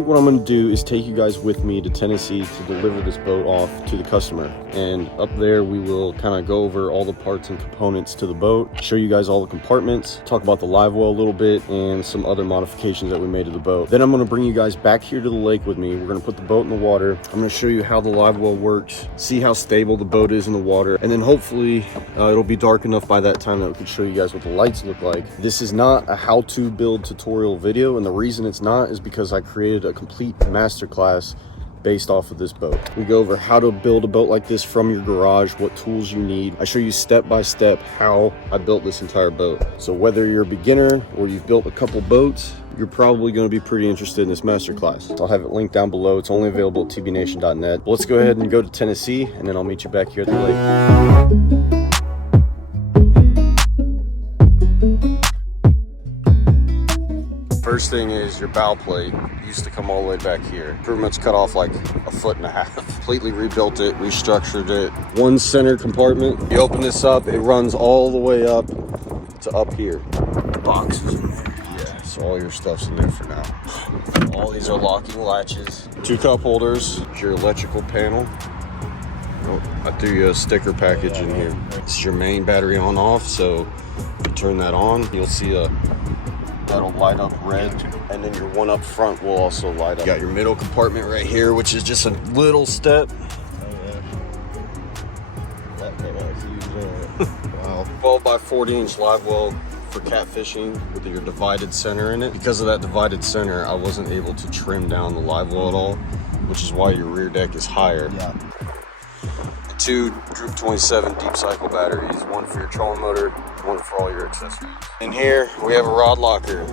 think what I'm going to do is take you guys with me to Tennessee to deliver this boat off to the customer. And up there, we will kind of go over all the parts and components to the boat, show you guys all the compartments, talk about the live well a little bit, and some other modifications that we made to the boat. Then I'm going to bring you guys back here to the lake with me. We're going to put the boat in the water. I'm going to show you how the live well works, see how stable the boat is in the water, and then hopefully it'll be dark enough by that time that we can show you guys what the lights look like. This is not a how-to build tutorial video, and the reason it's not is because I created a complete masterclass based off of this boat. We go over how to build a boat like this from your garage, what tools you need. I show you step by step how I built this entire boat. So whether you're a beginner or you've built a couple boats, you're probably going to be pretty interested in this masterclass. I'll have it linked down below. It's only available at tbnation.net. Let's go ahead and go to Tennessee, and then I'll meet you back here at the lake. First thing is your bow plate used to come all the way back here. Pretty much cut off like 1.5 feet. Completely rebuilt it, restructured it. One center compartment. You open this up, it runs all the way up to up here. Boxes in there. Yeah, so all your stuff's in there for now. All these are locking latches. 2 cup holders. Your electrical panel. Oh, I threw you a sticker package in here. This is your main battery on off, so you turn that on, you'll see that'll light up red, and then your one up front will also light up. You got your middle compartment right here, which is just a little step. Wow. 12 by 40 inch live well for catfishing with your divided center in it. Because of that divided center, I wasn't able to trim down the live well at all, which is why your rear deck is higher. Yeah. 2 Droop 27 deep cycle batteries, one for your trolling motor, one for all your accessories. In here, we have a rod locker.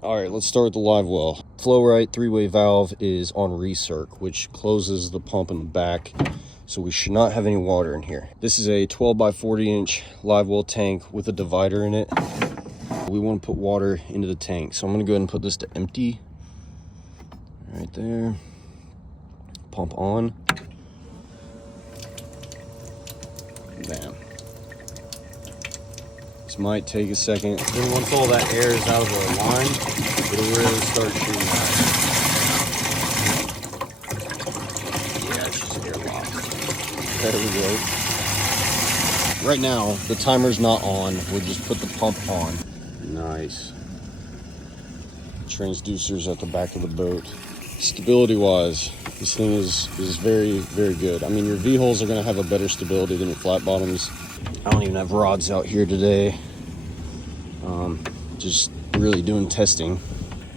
All right, let's start with the live well. Flow-rite 3-way valve is on recirc, which closes the pump in the back. So we should not have any water in here. This is a 12 by 40 inch live well tank with a divider in it. We want to put water into the tank. So I'm gonna go ahead and put this to empty. Right there. Pump on. Bam. This might take a second. Then once all that air is out of the line, it'll really start shooting out. There we go. Right now, the timer's not on. We'll just put the pump on. Nice. Transducers at the back of the boat. Stability-wise, this thing is very, very good. I mean, your V-holes are going to have a better stability than your flat bottoms. I don't even have rods out here today. Just really doing testing.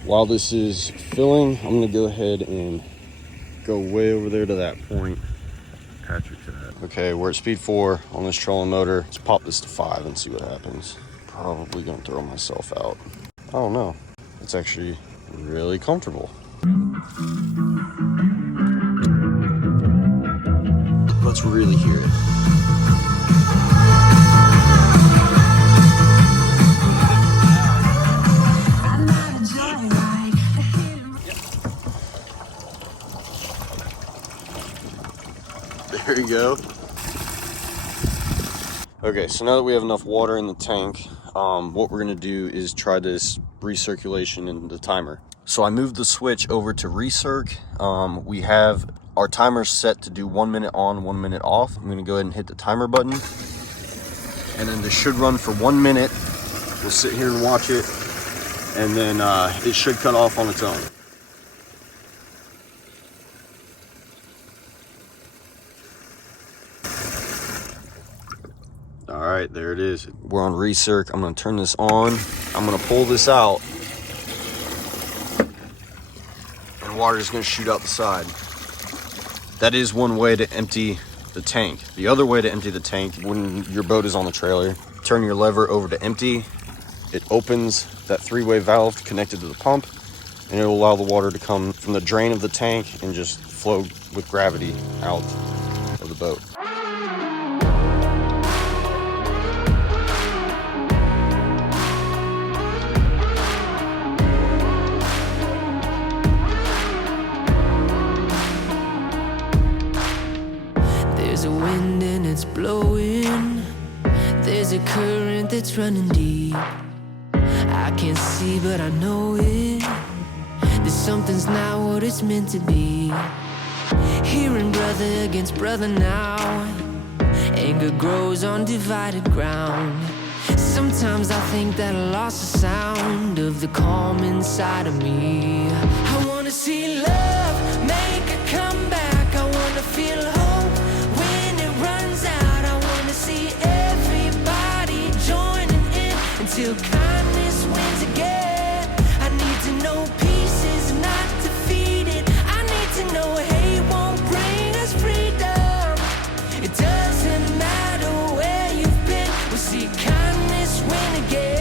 While this is filling, I'm going to go ahead and go way over there to that point. Okay, we're at speed 4 on this trolling motor. Let's pop this to 5 and see what happens. Probably gonna throw myself out. I don't know. It's actually really comfortable. Let's really hear it. There you go. Okay, so now that we have enough water in the tank, what we're gonna do is try this recirculation in the timer. So I moved the switch over to recirc. We have our timer set to do 1 minute on, 1 minute off. I'm gonna go ahead and hit the timer button. And then this should run for 1 minute. We'll sit here and watch it. And then it should cut off on its own. All right, there it is. We're on recirc. I'm gonna turn this on. I'm gonna pull this out, and water is gonna shoot out the side. That is one way to empty the tank. The other way to empty the tank, when your boat is on the trailer, turn your lever over to empty. It opens that 3-way valve connected to the pump, and it'll allow the water to come from the drain of the tank and just flow with gravity out of the boat. There's a current that's running deep. I can't see, but I know it. That something's not what it's meant to be. Hearing brother against brother now. Anger grows on divided ground. Sometimes I think that I lost the sound of the calm inside of me. I wanna see love make a comeback. I wanna feel hope when it runs out. I wanna see everybody joining in until kindness wins again. I need to know peace is not defeated. I need to know hate won't bring us freedom. It doesn't matter where you've been, we'll see kindness win again.